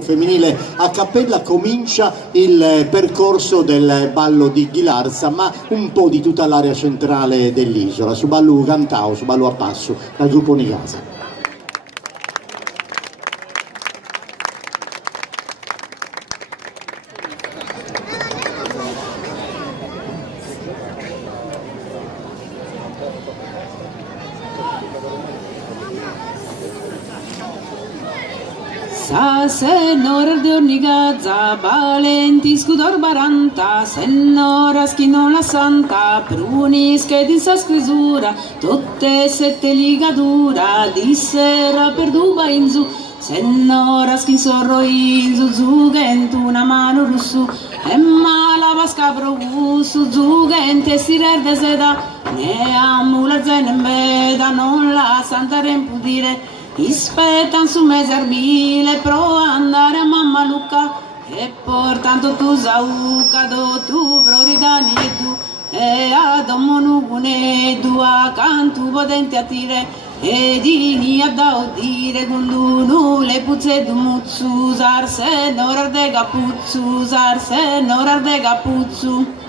Femminile a cappella comincia il percorso del ballo di Ghilarza, ma un po' di tutta l'area centrale dell'isola, su ballo cantao, su ballo a passo, dal gruppo Nicasa. Senora de Ornigaza, valenti scudor baranta, senora schino la santa, prunis che di sa scrisura, tutte sette ligadura, dissera per duba in zu, senora schin sorro in zu, zugent una mano russu, e mala vasca progusu, zugente sirer de seda, ne amula zenemeda, non la santa rempudire, ispettan su meserbile pro andare a mamma Luca e portanto tu sauca do tu proridani e tu e ad omonugune dua cantu potente a tire e dini a da odire gundunu le puzze du muzzu sarse norar de capuzzu sarse norar de capuzzu.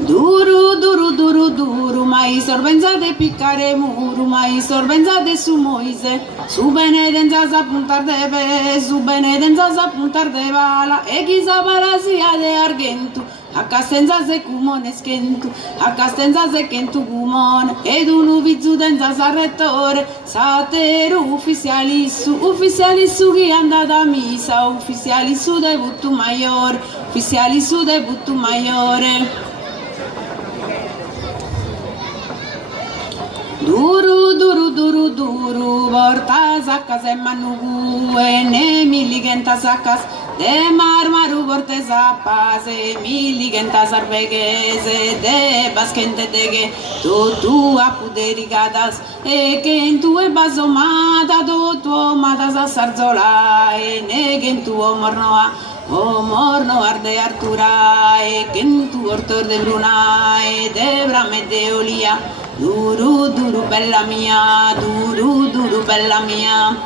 Duru, duru, duru, duru, mai sorbenzate piccare muru, mai sorbenzate su Moise, su benedenza sa puntar de pe, su benedenza sa puntar de bala, e chi sa parasia de argentu, a castenza se cumone schentu, a castenza se kentu cumone, ed un uvizzu denza sa rettore, sateru ufficiali su chi è andata a misa, ufficiali su debutto maiore, ufficiali su debutto maiore. Duru, duru, duru, duru, porta sacas e manugu, e ne milligenta sacas, de marmaru porte zappas, e milligenta sarveghese, de baschente deghe, tu a puderigadas, e che in tu e basomata, tu matas a sarzola, e ne che in tu o mornoa, o morno arde artura, e che in tu ortor de bruna, e de brame de olia, duru, duru, bella mia, duru, duru, bella mia.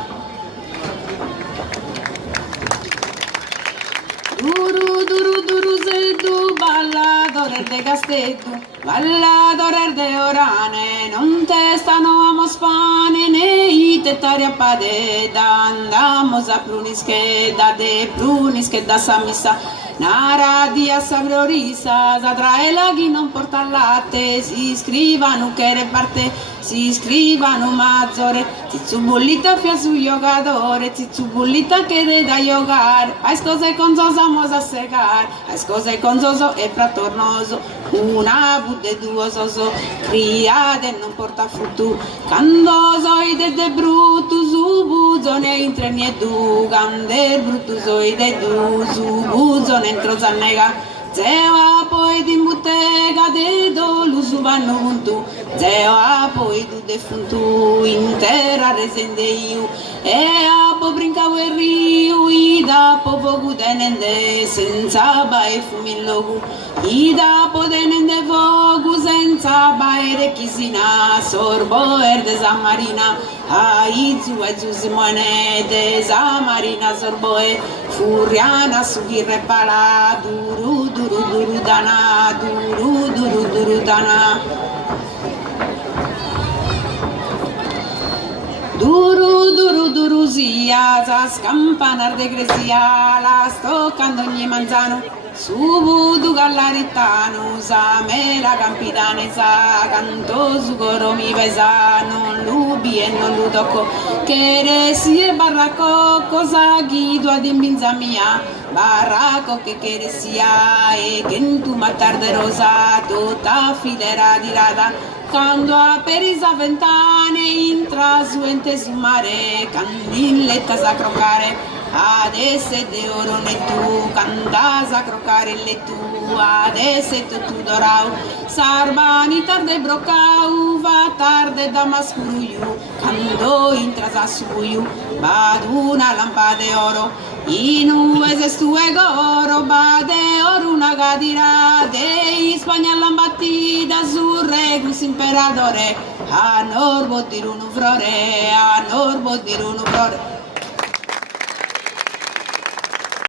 Duru, duru, duru, seddu, ballador de castetto, ballador de orane, non te stano amo spane, ne itettari a padeda, andamos a prunischeda, de prunischeda samissa, Nara di assabrorisa, zadra e laghi non porta latte, si scrivano che reparte, si scrivano mazzore, zizzubullita fia su giocatore, zizzubullita che de da giocare, hai scose con zosa mosa a secar, hai scose con zoso e fratornoso, una budde due soso, criade non porta fruttu, candoso ide de bruttu, su buzone intreni e du, gander bruttu soide du, su buzone entro zannega, zeo poi di bottega de dolu su vanno puntu, zeo poi du defuntu, intera resende io, e a po brinca guerriu, ida po pogu tenende, senza bae fumillogu, ida po tenende fogu, senza bae rechisina, sorbo erde zamarina, a izu e zu simone, de zamarina sorboe, furiana su ghirre pala, duru, duru, duru dana, duru, duru, duru dana. Duru, duru, duru, sia, za scampanar de gresia, la stoccando ogni manzano, su budu gallaritano, sa me la campidanesa, canto su coro mi pesa, non lubi e non lu tocco, che resi e barracco, cosa ghido ad imbinza mia, barracco che sia, e che in tu mattarde rosa, tutta filera di rada, quando a perisa ventane intra su ente su mare, candilletta sa crocare, adesso de oro ne tu, canda sa crocare le tu, adesso tu dorau, sarbani tarde brocau, va tarde da mascuruiu, quando intra sa suiu, bad una lampada de oro, in uese tu e goro, bade oro una gadira, de Spagna lambattida, su regus imperadore, a norbo dirunu frore, a norbo dirunu frore.